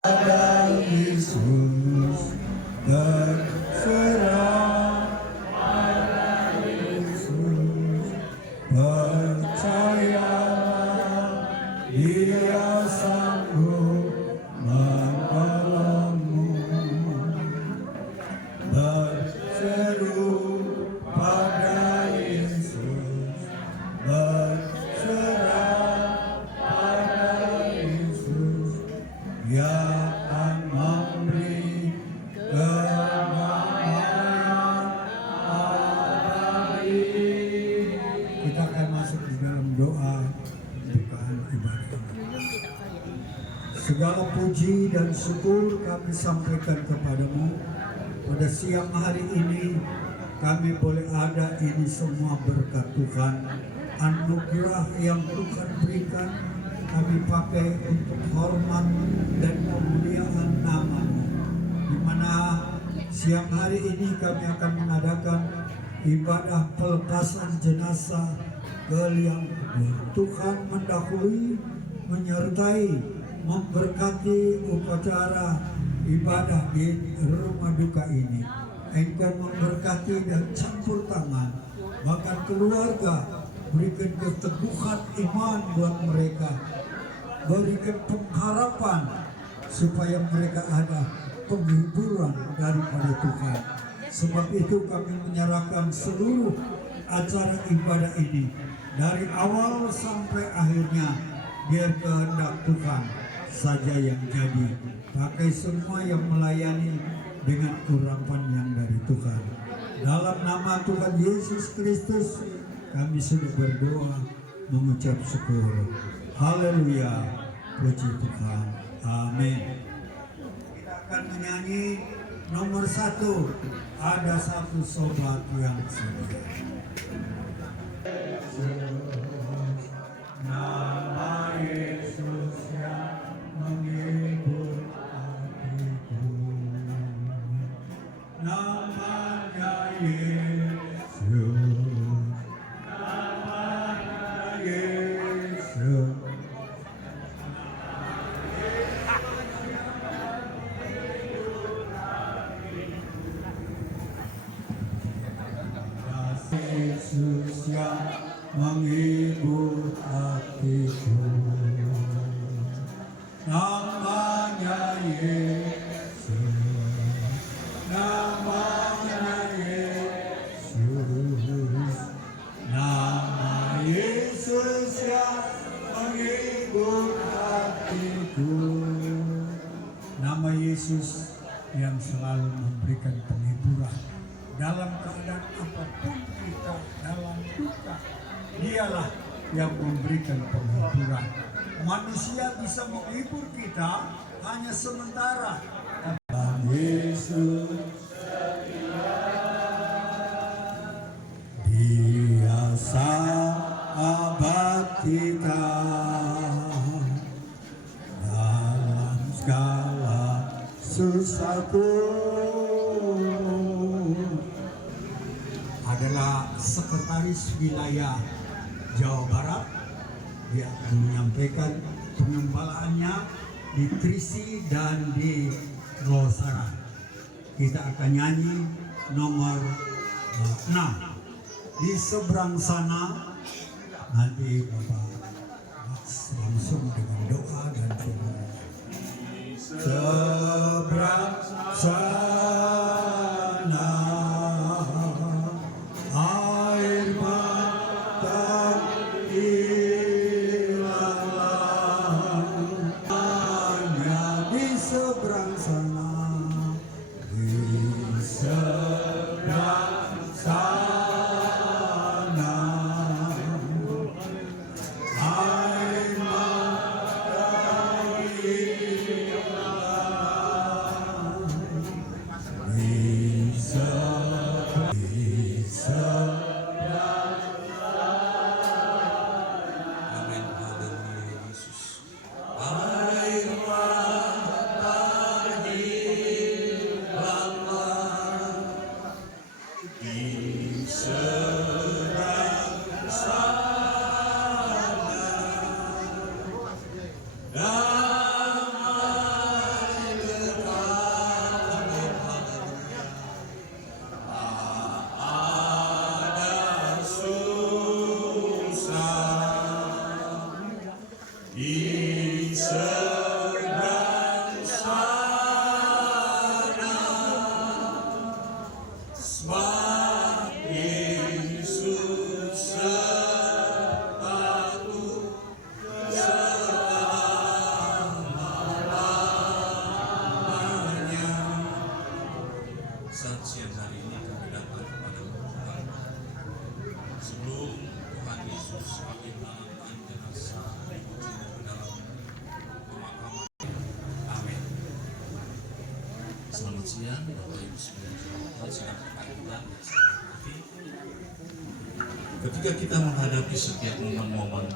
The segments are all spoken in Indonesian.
Pada Yesus terserah, pada Yesus percayalah, Dia sanggup menolongmu. Berseru pada Yesus, berserah pada Yesus, Dia akan memberi kemenangan abadi. Kita akan masuk di dalam doa pembukaan ibadah. Segala puji dan syukur kami sampaikan kepadamu. Pada siang hari ini kami boleh ada, ini semua berkat Tuhan, anugerah yang Tuhan berikan. Kami pakai untuk hormat dan kemuliaan nama-Mu. Di mana siang hari ini kami akan mengadakan ibadah pelepasan jenazah ke liang kubur. Tuhan mendahului, menyertai, memberkati upacara ibadah di rumah duka ini. Engkau memberkati dan campur tangan, bahkan keluarga, berikan keteguhan iman buat mereka, berikan pengharapan supaya mereka ada penghiburan daripada Tuhan. Sebab itu kami menyerahkan seluruh acara ibadah ini dari awal sampai akhirnya, biar kehendak Tuhan saja yang jadi. Pakai semua yang melayani dengan urapan yang dari Tuhan. Dalam nama Tuhan Yesus Kristus kami sudah berdoa, mengucap syukur. Haleluya, puji Tuhan. Amin. Kita akan menyanyi nomor 1. Ada satu sobat yang setia. Nama Yesus yang menghibur hatiku. Namanya Yesus. Namanya Yesus. Yesus yang menghibur hatiku. Namanya Yesus. Namanya Yesus. Nama Yesus yang menghibur hatiku. Nama Yesus yang selalu memberikan penghiburan dalam keadaan apapun kita, dalam duka. Dialah yang memberikan penghiburan. Manusia bisa menghibur kita hanya sementara. Yesus Dia sahabat kita dalam segala susahku. Adalah sekretaris wilayah Jawa Barat. Dia akan menyampaikan pengembalaannya di Trisi dan di Losara. Kita akan nyanyi nomor 6. Di seberang sana nanti Bapak langsung dengan doa dan firman. Seberang sana air mata hilang, hanya di seberang sana, di seberang sana air mata hilang, Selamat siang, Bapak Ibu sekalian. Sidang peradilan. Ketika kita menghadapi setiap momen-momen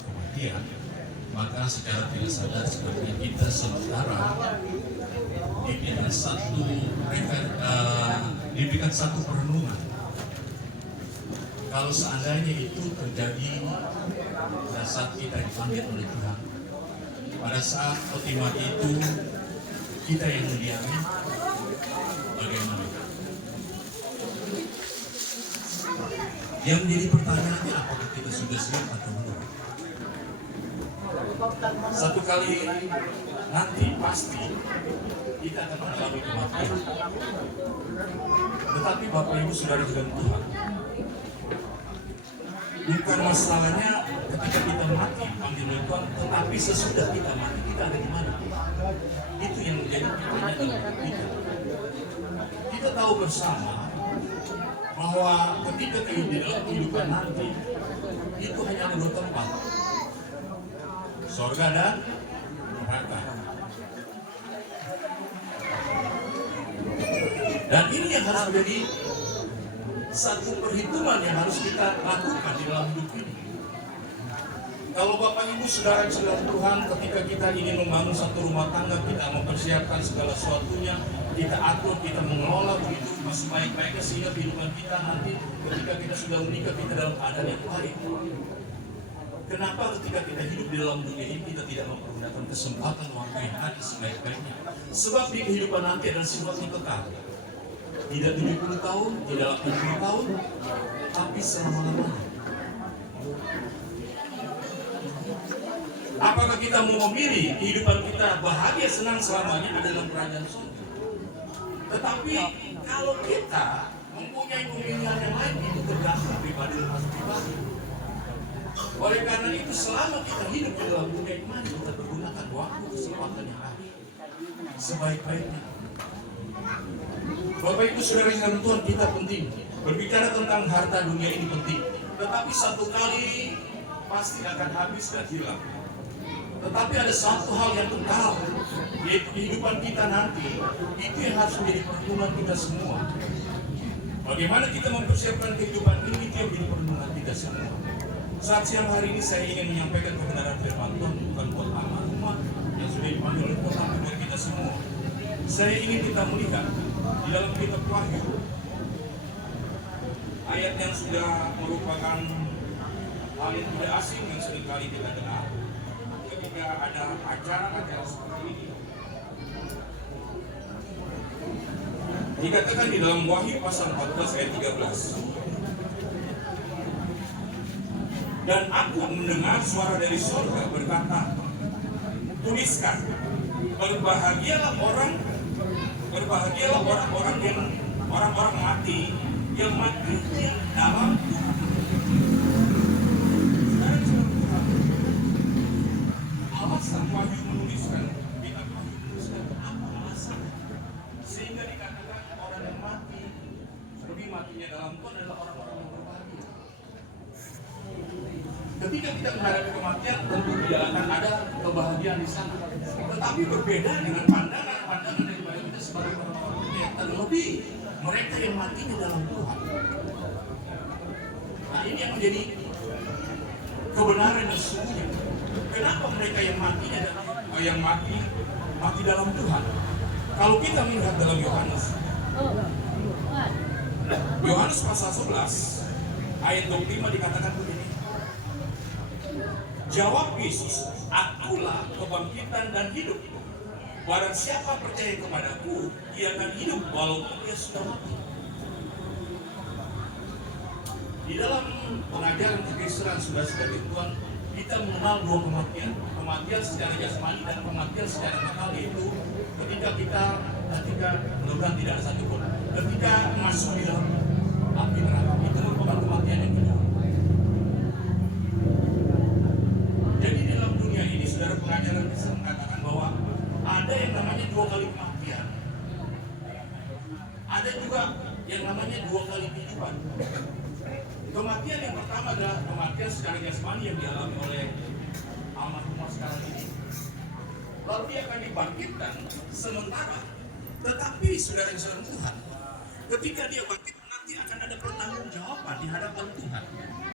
kematian, maka secara tidak sadar sebenarnya kita sementara diberikan satu perenungan. Kalau seandainya itu terjadi pada saat kita dipanggil oleh Tuhan, pada saat peti mati itu kita yang mendiami, bagaimana? Yang menjadi pertanyaannya, apakah kita sudah siap atau belum? Satu kali nanti pasti kita akan mengalami kematian. Tetapi Bapak Ibu Saudara sekalian Tuhan, bukan masalahnya ketika kita mati panggil Tuhan, tetapi sesudah kita mati kita ada di mana? Itu yang menjadi pertanyaan dalam kita. Kita tahu bersama bahwa ketika kehidupan nanti itu hanya ada dua tempat, surga dan neraka. Dan ini yang harus menjadi satu perhitungan yang harus kita lakukan di dalam hidup ini. Kalau Bapak Ibu Saudara sekalian Tuhan, ketika kita ingin membangun satu rumah tangga, kita mempersiapkan segala sesuatunya, kita atur, kita mengelola begitu sebaik-baiknya sehingga kehidupan kita nanti ketika kita sudah menikah kita dalam keadaan yang baik. Kenapa ketika kita hidup di dalam dunia ini kita tidak mempergunakan kesempatan waktu yang ada sebaik-baiknya? Sebab di kehidupan nanti adalah sifatnya kekal. Tidak 70 tahun, tidak 80 tahun, tapi selama-lamanya. Apakah kita mau memilih kehidupan kita bahagia senang selamanya di dalam kerajaan surga? Tetapi kalau kita mempunyai pemilihan yang lain, itu tergantung pribadi dan pribadi. Oleh karena itu selama kita hidup di dalam dunia iman, kita pergunakan waktu kesempatan yang ada sebaik-baiknya. Bapak Ibu Saudara yang Tuhan, kita penting berbicara tentang harta dunia ini penting. Tetapi satu kali pasti akan habis dan hilang. Tetapi ada satu hal yang kekal, yaitu kehidupan kita nanti. Itu yang harus menjadi perhitungan kita semua. Bagaimana kita mempersiapkan kehidupan ini, itu yang menjadi perhitungan kita semua. Saat siang hari ini saya ingin menyampaikan kebenaran firman Tuhan, bukan buat umat yang sudah dipanggil oleh Tuhan, tapi buat kita semua. Saya ingin kita melihat di dalam kitab Wahyu, ayat yang sudah merupakan hal yang tidak asing yang seringkali kita dengar ketika ada acara-acara seperti ini. Dikatakan di dalam Wahyu pasal 14 ayat 13. Dan aku mendengar suara dari surga berkata, tuliskan, berbahagialah orang-orang yang orang-orang mati yang matinya dalam Tuhan. Alasan Wahyu menuliskan, kitab Wahyu menuliskan apa alasan sehingga dikatakan orang yang mati lebih matinya dalam Tuhan adalah orang-orang yang berbahagia. Ketika kita menghadapi kematian, tentu tidak akan ada kebahagiaan di sana. Tetapi berbeda dengan pandangan daripada kita sebagai orang-orang yang terlebih mereka yang matinya dalam Tuhan. Nah, ini yang menjadi kebenaran yang sesungguhnya. Kenapa mereka yang mati dalam Tuhan? Kalau kita melihat dalam Yohanes pasal 11 ayat 25 dikatakan begini. Jawab Yesus, akulah kebangkitan dan hidup. Barang siapa percaya kepadaku, ia akan hidup walaupun dia sudah mati. Di dalam pengajaran kekristenan saudara-saudara Tuhan, kita mengenal dua kematian. Kematian secara jasmani dan kematian secara akal, yaitu ketika mudah-mudahan tidak ada satupun, ketika masuk di dalam api neraka, itu merupakan kematian yang kedua. Jadi di dalam dunia ini, saudara, pengajaran bisa mengatakan bahwa ada yang namanya dua kali kematian. Ada juga yang namanya dua kali kehidupan. Kematian yang pertama adalah kematian secara jasmani yang dialami oleh almarhum sekarang ini. Lalu dia akan dibangkitkan sementara Tetapi saudara yang saudara Tuhan, ketika dia bangkit nanti akan ada pertanggungjawaban di hadapan Tuhan.